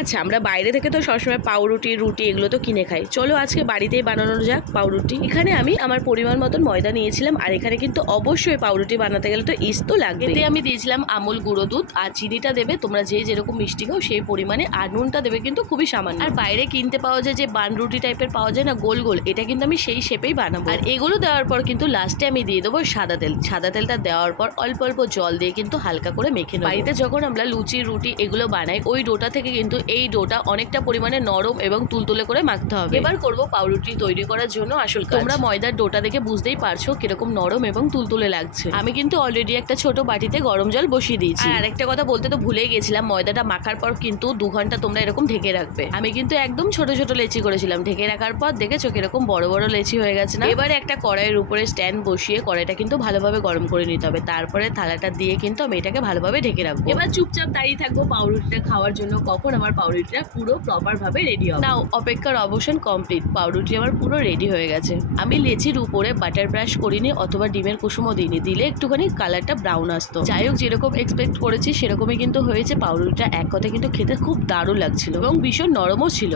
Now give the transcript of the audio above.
আচ্ছা, আমরা বাইরে থেকে তো সবসময় পাউরুটি, রুটি এগুলো তো কিনে খাই। চলো আজকে বাড়িতেই বানানো যাক পাউরুটি। এখানে আমি আমার পরিমাণ মতন ময়দা নিয়েছিলাম, আর এখানে কিন্তু অবশ্যই পাউরুটি বানাতে গেলে তো ইস্ট তো লাগবে। এতে আমি দিয়েছিলাম আমুল গুঁড়ো দুধ, আর চিনিটা দেবে তোমরা যে যেরকম মিষ্টি খাও সেই পরিমাণে, আর নুনটা দেবে কিন্তু খুবই সামান্য। আর বাইরে কিনতে পাওয়া যায় যে বান রুটি টাইপের পাওয়া যায় না, গোল গোল, এটা কিন্তু আমি সেই শেপেই বানাবো। আর এগুলো দেওয়ার পর কিন্তু লাস্টে আমি দিয়ে দেবো সাদা তেল। সাদা তেলটা দেওয়ার পর অল্প অল্প জল দিয়ে কিন্তু হালকা করে মেখে নেবো। বাড়িতে যখন আমরা লুচি, রুটি এগুলো বানাই, ওই ডোটা থেকে কিন্তু এই ডোটা অনেকটা পরিমাণে নরম এবং তুলতুলে করে মাখতে হবে। এবার করব পাউরুটি তৈরি করার জন্য আসল কাজ। তোমরা ময়দার ডোটা দেখে বুঝতেই পারছো কিরকম নরম এবং তুলতুলে লাগছে। আমি কিন্তু অলরেডি একটা ছোট বাটিতে গরম জল বসিয়ে দিয়েছি। আর আরেকটা কথা বলতে তো ভুলেই গেছিলাম, ময়দাটা মাখার পর কিন্তু 2 ঘন্টা তোমরা এরকম ঢেকে রাখবে। আমি কিন্তু একদম ছোট ছোট লেচি করেছিলাম, ঢেকে রাখার পর দেখেছো কিরকম বড় বড় লেচি হয়ে গেছে না। এবারে একটা কড়াইয়ের উপরে স্ট্যান্ড বসিয়ে কড়াইটা কিন্তু ভালোভাবে গরম করে নিতে হবে। তারপরে থালাটা দিয়ে কিন্তু আমি এটাকে ভালোভাবে ঢেকে রাখবো। এবার চুপচাপ দাঁড়িয়ে থাকবো পাউরুটিটা খাওয়ার জন্য, কখন আমার পাউরুটিটা পুরো প্রপার ভাবে রেডি হবে। নাও অপেক্ষার অবসান কমপ্লিট, পাউরুটি আমার পুরো রেডি হয়ে গেছে। আমি লেচির উপরে বাটার ব্রাশ করিনি অথবা ডিমের কুসুমও দিইনি, দিলে একটুখানি কালারটা ব্রাউন আসতো। যাই হোক, যেরকম এক্সপেক্ট করেছি সেরকমই কিন্তু হয়েছে। পাউরুটিটা এক কথা কিন্তু খেতে খুব দারুণ লাগছিল এবং ভীষণ নরমও ছিল।